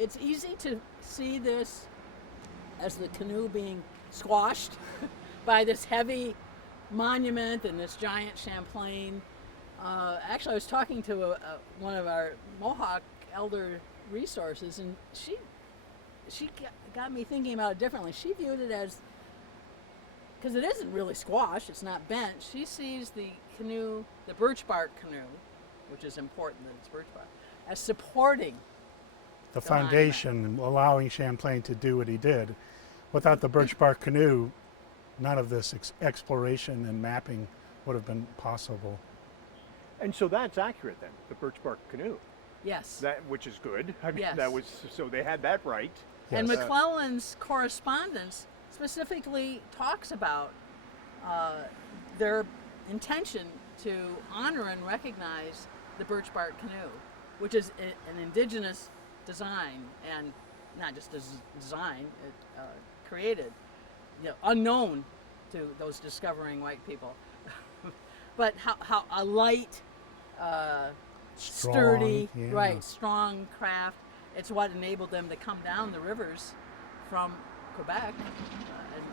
it's easy to see this as the canoe being squashed by this heavy monument and this giant Champlain. Actually, I was talking to one of our Mohawk elder resources, and she got me thinking about it differently. She viewed it as, because it isn't really squashed, it's not bent. She sees the canoe, the birch bark canoe, which is important that it's birch bark, as supporting the foundation, and allowing Champlain to do what he did. Without the birch bark canoe, none of this exploration and mapping would have been possible. And so that's accurate then, the birch bark canoe. Yes. Which is good. I mean, Yes. so they had that right. And Yes. McClellan's correspondence specifically talks about their intention to honor and recognize the birch bark canoe, which is an indigenous design, and not just design, it created, unknown to those discovering white people. But how a light, sturdy, strong craft. It's what enabled them to come down the rivers from Quebec and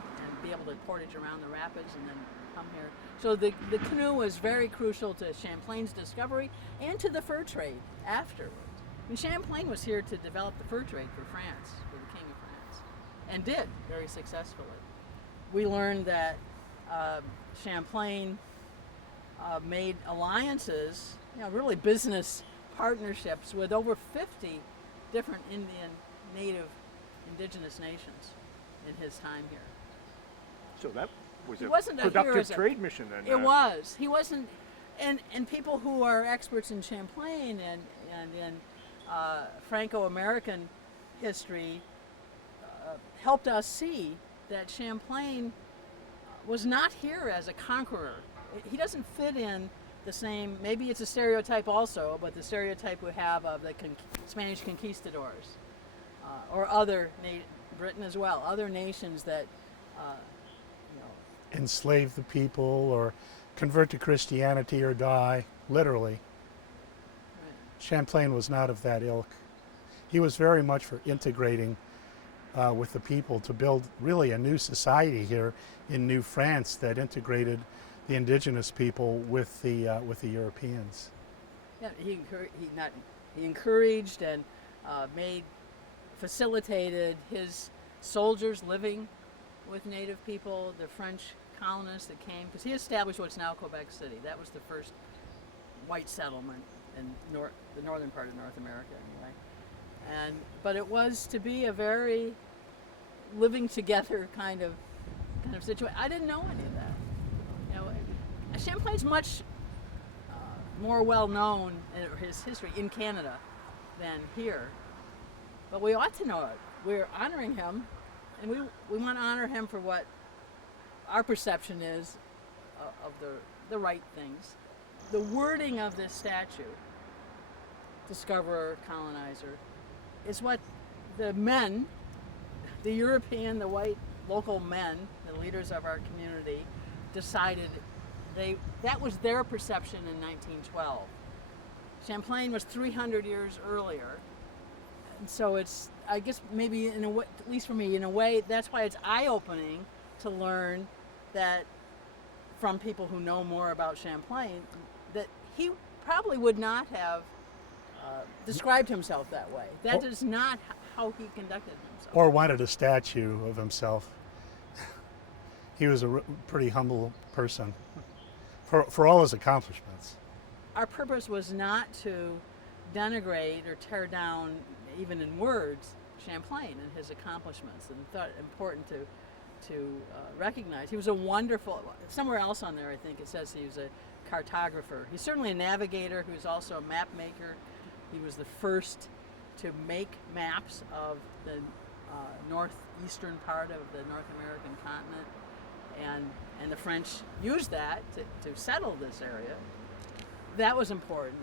be able to portage around the rapids and then come here. So the canoe was very crucial to Champlain's discovery and to the fur trade afterwards. I mean, Champlain was here to develop the fur trade for France, for the King of France, and did very successfully. We learned that Champlain made alliances, really business partnerships with over 50 different native indigenous nations in his time here. So that was He wasn't a a hero productive trade mission then. It was. He wasn't, and people who are experts in Champlain and in Franco-American history helped us see that Champlain was not here as a conqueror. He doesn't fit in the same, maybe it's a stereotype also, but the stereotype we have of the Spanish conquistadors or other, Britain as well, other nations that enslave the people or convert to Christianity or die, literally. Right. Champlain was not of that ilk. He was very much for integrating with the people to build really a new society here in New France that integrated the indigenous people with the Europeans. Yeah, he encouraged and facilitated his soldiers living with native people, the French colonists that came, because he established what's now Quebec City. That was the first white settlement in the northern part of North America, anyway. But it was to be a very living together kind of situation. I didn't know any of that. Champlain's much more well known in his history in Canada than here, but we ought to know it. We're honoring him, and we want to honor him for what our perception is of the right things. The wording of this statue, discoverer, colonizer, is what the men, the European, the white local men, the leaders of our community, decided that was their perception in 1912. Champlain was 300 years earlier. And so it's, I guess maybe in a way, at least for me, in a way, that's why it's eye-opening to learn that from people who know more about Champlain, that he probably would not have described himself that way. That is not how he conducted himself. Or wanted a statue of himself. He was a pretty humble person for all his accomplishments. Our purpose was not to denigrate or tear down, even in words, Champlain and his accomplishments, and thought it important to recognize. He was a wonderful, somewhere else on there I think it says he was a cartographer. He's certainly a navigator who's also a map maker. He was the first to make maps of the northeastern part of the North American continent, and the French used that to settle this area. That was important.